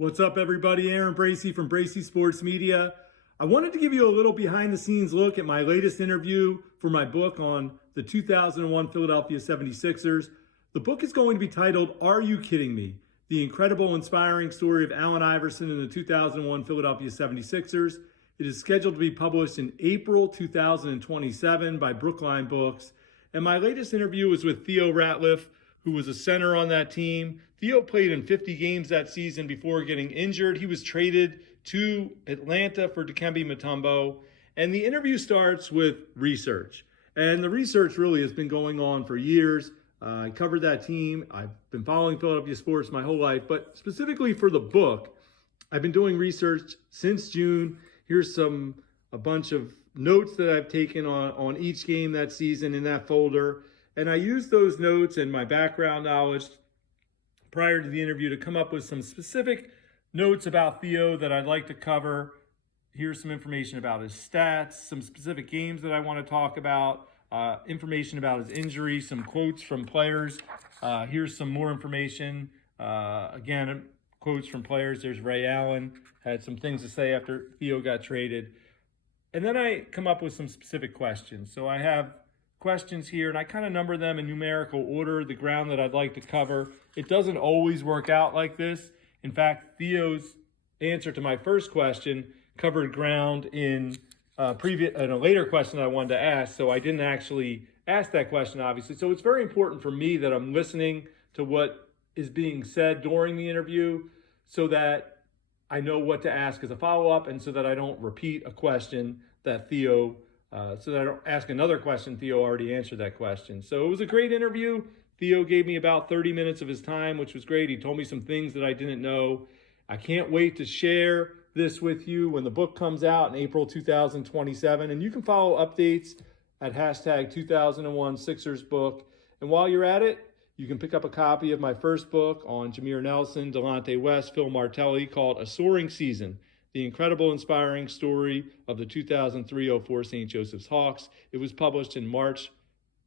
What's up, everybody? Aaron Bracey from Bracey Sports Media. I wanted to give you a little behind-the-scenes look at my latest interview for my book on the 2001 Philadelphia 76ers. The book is going to be titled, Are You Kidding Me? The incredible, inspiring story of Allen Iverson and the 2001 Philadelphia 76ers. It is scheduled to be published in April 2027 by Brookline Books. And my latest interview was with Theo Ratliff, who was a center on that team. Theo played in 50 games that season before getting injured. He was traded to Atlanta for Dikembe Mutombo. And the interview starts with research. And the research really has been going on for years. I covered that team. I've been following Philadelphia sports my whole life. But specifically for the book, I've been doing research since June. Here's a bunch of notes that I've taken on each game that season in that folder. And I used those notes and my background knowledge prior to the interview to come up with some specific notes about Theo that I'd like to cover. Here's some information about his stats, some specific games that I want to talk about, information about his injury, some quotes from players. Here's some more information. Again, quotes from players. There's Ray Allen, had some things to say after Theo got traded. And then I come up with some specific questions. So I have questions here, and I kind of number them in numerical order, the ground that I'd like to cover. It doesn't always work out like this. In fact, Theo's answer to my first question covered ground in a later question that I wanted to ask, so I didn't actually ask that question, obviously. So it's very important for me that I'm listening to what is being said during the interview so that I know what to ask as a follow-up and so that I don't repeat a question that Theo so that I don't ask another question. Theo already answered that question. So it was a great interview. Theo gave me about 30 minutes of his time, which was great. He told me some things that I didn't know. I can't wait to share this with you when the book comes out in April 2027. And you can follow updates at hashtag 2001 Sixers book. And while you're at it, you can pick up a copy of my first book on Jameer Nelson, Delonte West, Phil Martelli, called A Soaring Season: The Incredible, Inspiring Story of the 2003-04 St. Joseph's Hawks. It was published in March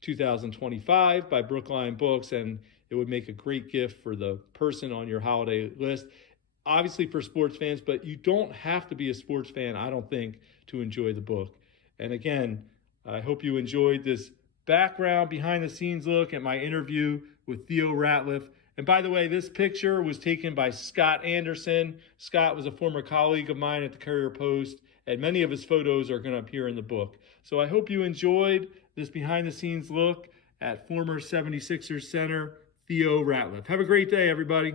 2025 by Brookline Books, and it would make a great gift for the person on your holiday list. Obviously for sports fans, but you don't have to be a sports fan, I don't think, to enjoy the book. And again, I hope you enjoyed this background, behind-the-scenes look at my interview with Theo Ratliff. And by the way, this picture was taken by Scott Anderson. Scott was a former colleague of mine at the Courier Post, and many of his photos are going to appear in the book. So I hope you enjoyed this behind-the-scenes look at former 76ers center Theo Ratliff. Have a great day, everybody.